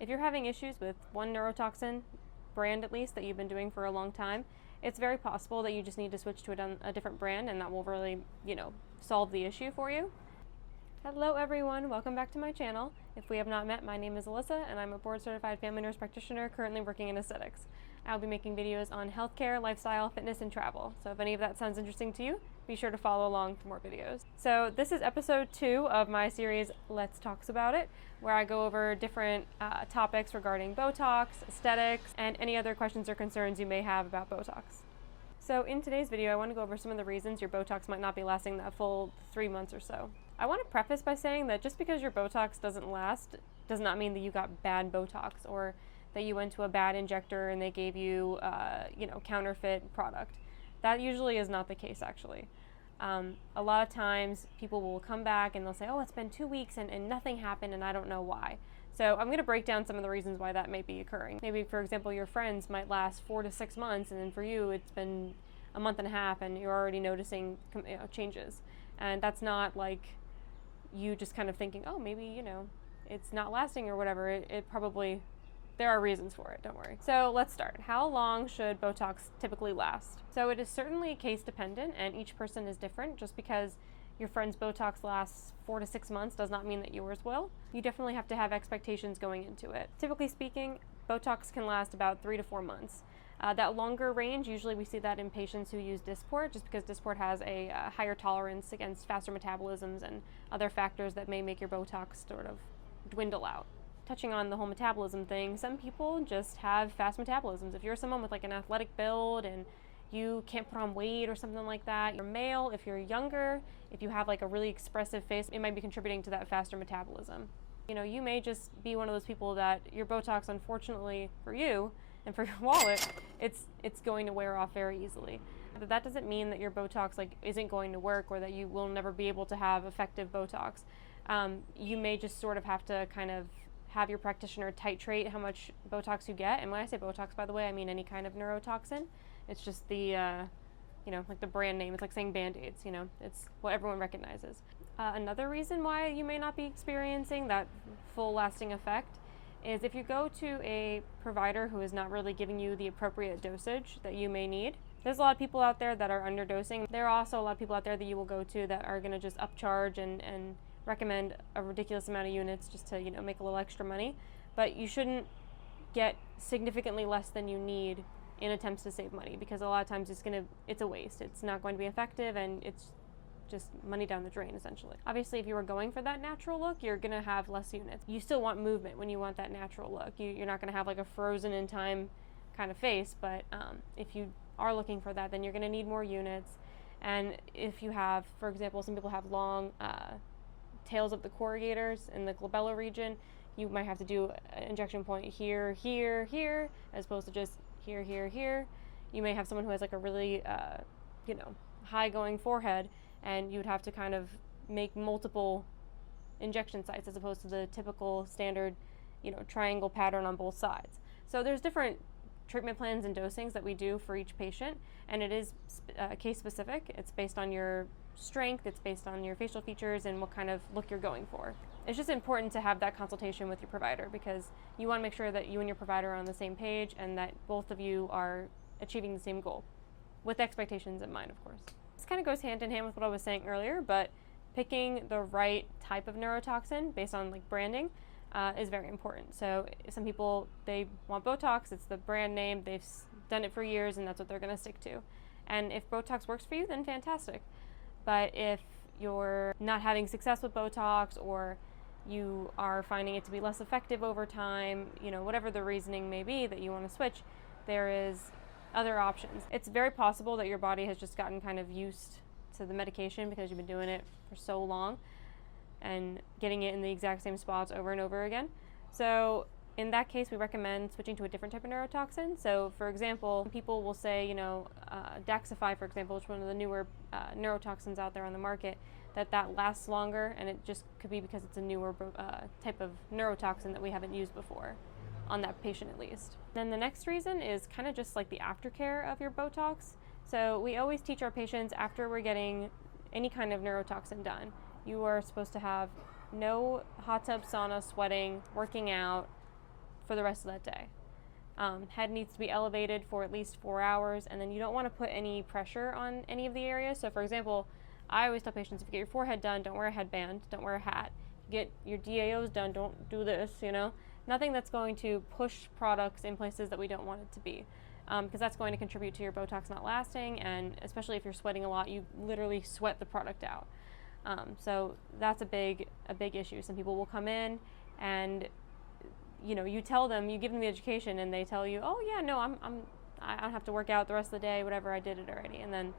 If you're having issues with one neurotoxin brand, at least, that you've been doing for a long time, it's very possible that you just need to switch to a different brand, and that will really, solve the issue for you. Hello everyone, welcome back to my channel. If we have not met, my name is Alyssa and I'm a board-certified family nurse practitioner currently working in aesthetics. I'll be making videos on healthcare, lifestyle, fitness, and travel. So if any of that sounds interesting to you, be sure to follow along for more videos. So this is episode 2 of my series, Let's Talks About It, where I go over different topics regarding Botox, aesthetics, and any other questions or concerns you may have about Botox. So in today's video, I want to go over some of the reasons your Botox might not be lasting that full 3 months or so. I want to preface by saying that just because your Botox doesn't last does not mean that you got bad Botox or that you went to a bad injector and they gave you, counterfeit product. That usually is not the case, actually. A lot of times people will come back and they'll say, oh, it's been 2 weeks and nothing happened and I don't know why. So I'm going to break down some of the reasons why that may be occurring. Maybe, for example, your friends might last 4 to 6 months, and then for you it's been a month and a half and you're already noticing changes. And that's not like you just kind of thinking, oh, maybe, it's not lasting or whatever. It probably, there are reasons for it, don't worry. So let's start. How long should Botox typically last? So it is certainly case dependent and each person is different. Just because your friend's Botox lasts 4 to 6 months does not mean that yours will. You definitely have to have expectations going into it. Typically speaking, Botox can last about 3 to 4 months. That longer range, usually we see that in patients who use Dysport, just because Dysport has a higher tolerance against faster metabolisms and other factors that may make your Botox sort of dwindle out. Touching on the whole metabolism thing, some people just have fast metabolisms. If you're someone with like an athletic build and you can't put on weight or something like that, you're male, if you're younger, if you have like a really expressive face, it might be contributing to that faster metabolism. You may just be one of those people that your Botox, unfortunately for you and for your wallet, it's going to wear off very easily. But that doesn't mean that your Botox isn't going to work or that you will never be able to have effective Botox. You may just sort of have to kind of have your practitioner titrate how much Botox you get. And when I say Botox, by the way, I mean any kind of neurotoxin. It's just the, like the brand name. It's like saying Band-Aids, it's what everyone recognizes. Another reason why you may not be experiencing that full lasting effect is if you go to a provider who is not really giving you the appropriate dosage that you may need. There's a lot of people out there that are underdosing. There are also a lot of people out there that you will go to that are going to just upcharge and recommend a ridiculous amount of units just to, make a little extra money. But you shouldn't get significantly less than you need in attempts to save money, because a lot of times it's a waste. It's not going to be effective and it's just money down the drain, essentially. Obviously, if you were going for that natural look, you're gonna have less units. You still want movement when you want that natural look. You're not gonna have like a frozen in time kind of face, but if you are looking for that, then you're gonna need more units. And if you have, for example, some people have long tails of the corrugators in the glabellar region, you might have to do an injection point here, here, here, as opposed to just here, here, here. You may have someone who has like a really, high going forehead, and you would have to kind of make multiple injection sites as opposed to the typical standard, triangle pattern on both sides. So there's different treatment plans and dosings that we do for each patient, and it is case specific. It's based on your strength, it's based on your facial features and what kind of look you're going for. It's just important to have that consultation with your provider, because you want to make sure that you and your provider are on the same page and that both of you are achieving the same goal, with expectations in mind, of course. This kind of goes hand in hand with what I was saying earlier, but picking the right type of neurotoxin based on like branding is very important. So some people, they want Botox, it's the brand name, they've done it for years and that's what they're going to stick to. And if Botox works for you, then fantastic. But if you're not having success with Botox, or you are finding it to be less effective over time, whatever the reasoning may be that you want to switch, there is other options. It's very possible that your body has just gotten kind of used to the medication because you've been doing it for so long and getting it in the exact same spots over and over again. So in that case, we recommend switching to a different type of neurotoxin. So for example, people will say, Daxxify, for example, which is one of the newer neurotoxins out there on the market, that lasts longer, and it just could be because it's a newer type of neurotoxin that we haven't used before on that patient at least. Then the next reason is kind of just like the aftercare of your Botox. So we always teach our patients after we're getting any kind of neurotoxin done, you are supposed to have no hot tub, sauna, sweating, working out, for the rest of that day. Head needs to be elevated for at least 4 hours, and then you don't want to put any pressure on any of the areas. So for example, I always tell patients, if you get your forehead done, don't wear a headband, don't wear a hat. Get your DAOs done, don't do this, you know. Nothing that's going to push products in places that we don't want it to be, because that's going to contribute to your Botox not lasting, and especially if you're sweating a lot, you literally sweat the product out. So that's a big issue. Some people will come in and, you know, you tell them, you give them the education, and they tell you, oh yeah, no, I don't have to work out the rest of the day, whatever, I did it already, and then,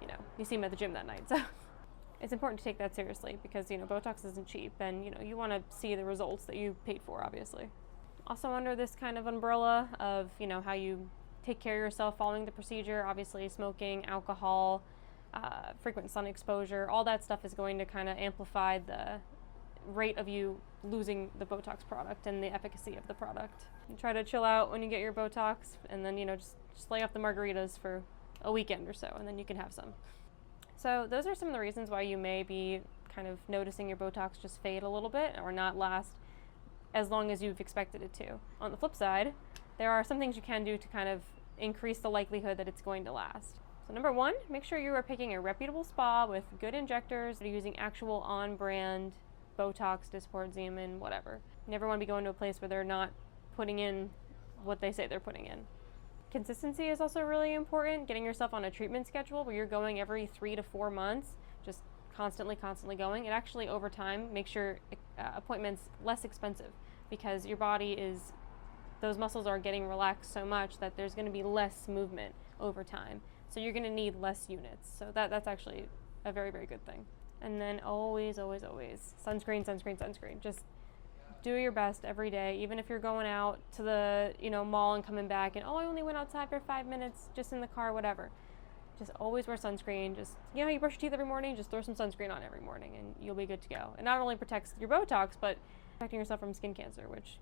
you know, you see them at the gym that night. So it's important to take that seriously, because, you know, Botox isn't cheap, and, you know, you want to see the results that you paid for, obviously. Also under this kind of umbrella of, you know, how you take care of yourself following the procedure, obviously smoking, alcohol, frequent sun exposure, all that stuff is going to kind of amplify the rate of you losing the Botox product and the efficacy of the product. You try to chill out when you get your Botox, and then, you know, just lay off the margaritas for a weekend or so, and then you can have some. So those are some of the reasons why you may be kind of noticing your Botox just fade a little bit or not last as long as you've expected it to. On the flip side, there are some things you can do to kind of increase the likelihood that it's going to last. So number one, make sure you are picking a reputable spa with good injectors that are using actual on-brand Botox, Dysport, Xeomin, whatever. You never want to be going to a place where they're not putting in what they say they're putting in. Consistency is also really important. Getting yourself on a treatment schedule where you're going every 3 to 4 months, just constantly going. It actually, over time, makes your appointments less expensive, because your body is, those muscles are getting relaxed so much that there's going to be less movement over time. So you're going to need less units. So that's actually a very, very good thing. And then always, sunscreen. Just do your best every day, even if you're going out to the, you know, mall and coming back and, oh, I only went outside for 5 minutes, just in the car, whatever. Just always wear sunscreen. Just, you know how you brush your teeth every morning? Just throw some sunscreen on every morning and you'll be good to go. It not only protects your Botox, but protecting yourself from skin cancer, which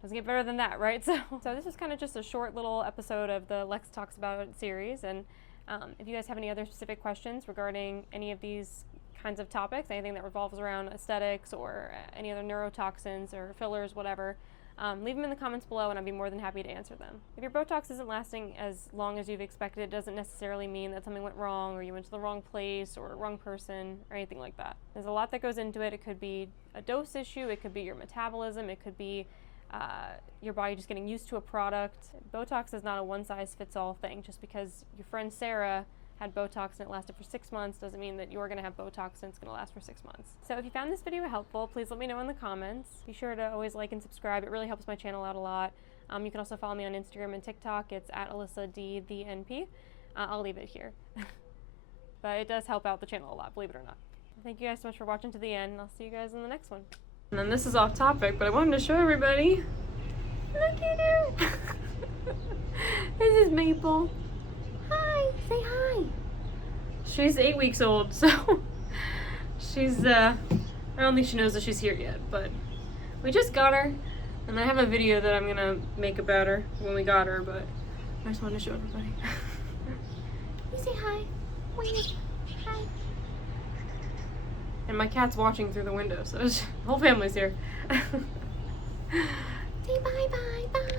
doesn't get better than that, right? So this is kind of just a short little episode of the Lex Talks About It series, and if you guys have any other specific questions regarding any of these kinds of topics, anything that revolves around aesthetics or any other neurotoxins or fillers, whatever, leave them in the comments below and I'd be more than happy to answer them. If your Botox isn't lasting as long as you've expected, it doesn't necessarily mean that something went wrong or you went to the wrong place or wrong person or anything like that. There's a lot that goes into it. It could be a dose issue, it could be your metabolism, it could be your body just getting used to a product. Botox is not a one-size-fits-all thing. Just because your friend Sarah had Botox and it lasted for 6 months doesn't mean that you're going to have Botox and it's going to last for 6 months. So if you found this video helpful, please let me know in the comments. Be sure to always like and subscribe. It really helps my channel out a lot. You can also follow me on Instagram and TikTok. It's at AlyssaDTheNP. I'll leave it here. But it does help out the channel a lot, believe it or not. Thank you guys so much for watching to the end, and I'll see you guys in the next one. And then this is off topic, but I wanted to show everybody. Look at her. This is Maple. Hi, say hi. She's 8 weeks old, so she's, I don't think she knows that she's here yet, but we just got her, and I have a video that I'm gonna make about her when we got her, but I just wanted to show everybody. You say hi. Wait. Hi. And my cat's watching through the window, so the whole family's here. Say bye-bye, bye.